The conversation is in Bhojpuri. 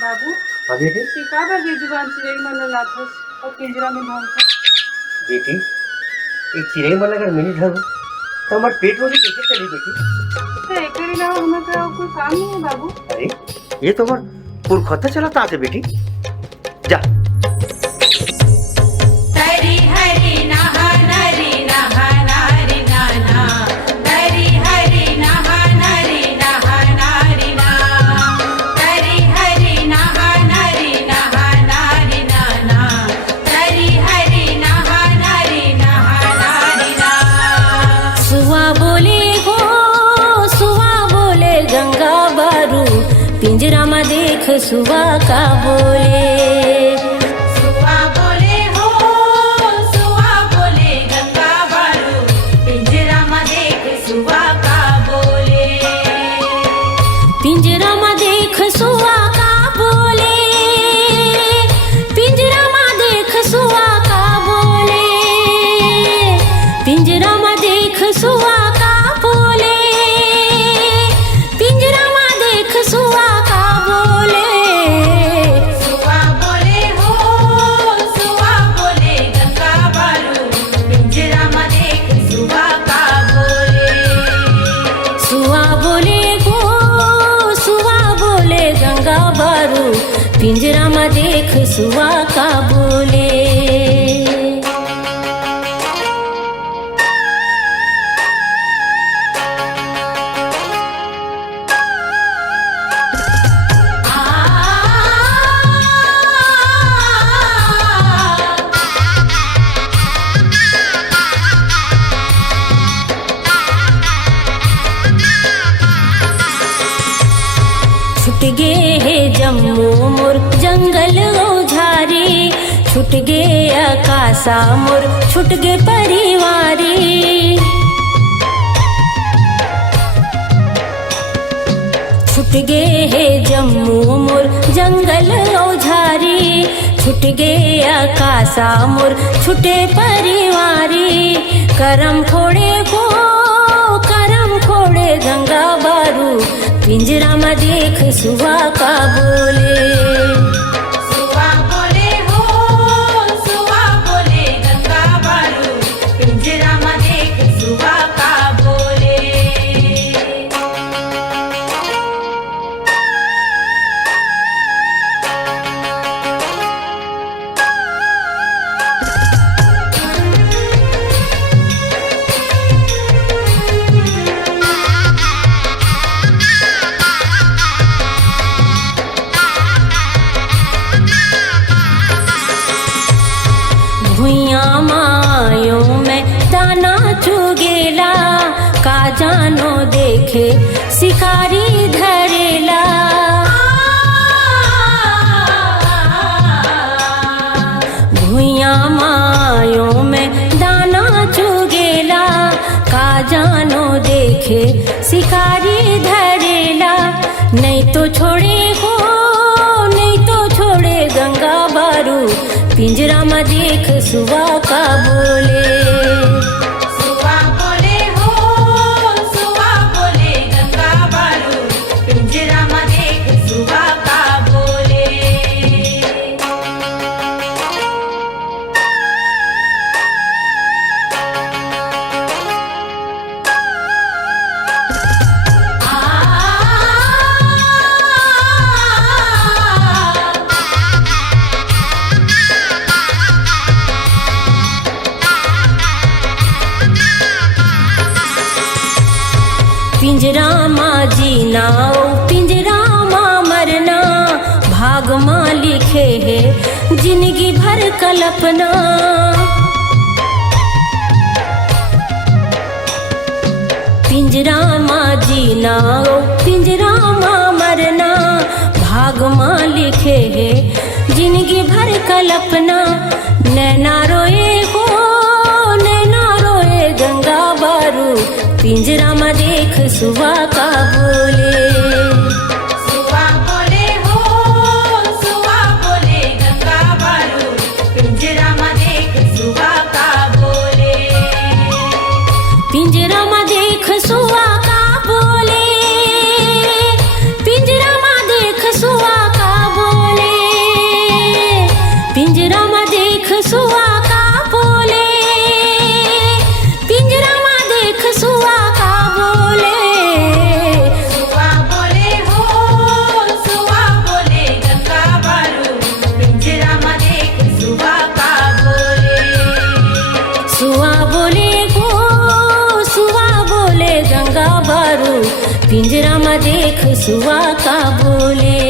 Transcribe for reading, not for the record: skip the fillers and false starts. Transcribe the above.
बाबू हाँ बेटी। ती का बर बेजुबान चिड़ै मन ल लाथस और पिंजरा में ढोंथस। बेटी एक चिड़ै मन अगर मिली धरू तो हमारे पेट में भी कैसे चली बेटी। तो एकरे अलावा हमें का और कोई काम नहीं है बाबू। अरे ये तो हमार पुरखौता चलाता आते बेटी। जा हरि हरि नहा नरि नहा नारि नाना हरि हरि नहा नरि नहा नारि ना हरि हरि नहा नरि नहा नारि नाना हरि हरि नहा नरि नहा नारि ना। सुवा बोले हो सुवा बोले गंगा बारू पिंजरा में देख सुवा का बोले। सुवा बोले हो सुवा बोले गंगा बारू पिंजरा में देख सुवा का बोले। पिंजरा में देख सुवा का बोले पिंजरा में देख सुवा का बोले पिंजरा में देख सुवा का बोले पिंजरा में देख सुवा का बोले। सुवा बोले हो सुवा बोले गंगा बारू पिंजरा में देख सुवा का बोले। सुवा बोले हो सुवा बोले गंगा बारू पिंजरा में देख सुवा का बोले। छुट गे है जम्मू मोर जंगल ओझारी छुट गे आकाशा मोर छुट गे परिवारी। छुट गे है जम्मू मोर जंगल ओझारी छुट गे आकाशा मोर छुटे परिवारी। करम फोड़े हो करम फोड़े गंगा बारू पिंजरा में देख सुवा का बोले। सुवा बोले हो सुवा बोले गंगा बारू पिंजरा में देख सुवा का बोले। भुइया मायों में दाना चुगेला का जानो देखे शिकारी धरेला। भुइया मायों में दाना चुगेला का जानो देखे शिकारी धरेला। नहीं तो छोड़े हो नहीं तो छोड़े गंगा बारू पिंजरा में देख सुवा का बोले। सुवा बोले हो सुवा बोले गंगा बारू पिंजरा में देख सुवा का बोले। पिंजरा माँ जीना पिंजरा माँ मरना भाग माँ लिखे है जिंदगी भर कल्पना। पिंजरा माँ जीना पिंजरा माँ मरना भाग माँ लिखे है जिंदगी भर कल्पना। नैना रोए हो नैना रोए गंगा बारू पिंजरा में देख सुवा का बोले। सुवा बोले हो सुवा बोले गंगा बारू पिंजरा में देख सुवा का बोले। पिंजरा में देख सुवा का बोले पिंजरा में देख सुवा का बोले। देख सुआ का बोले।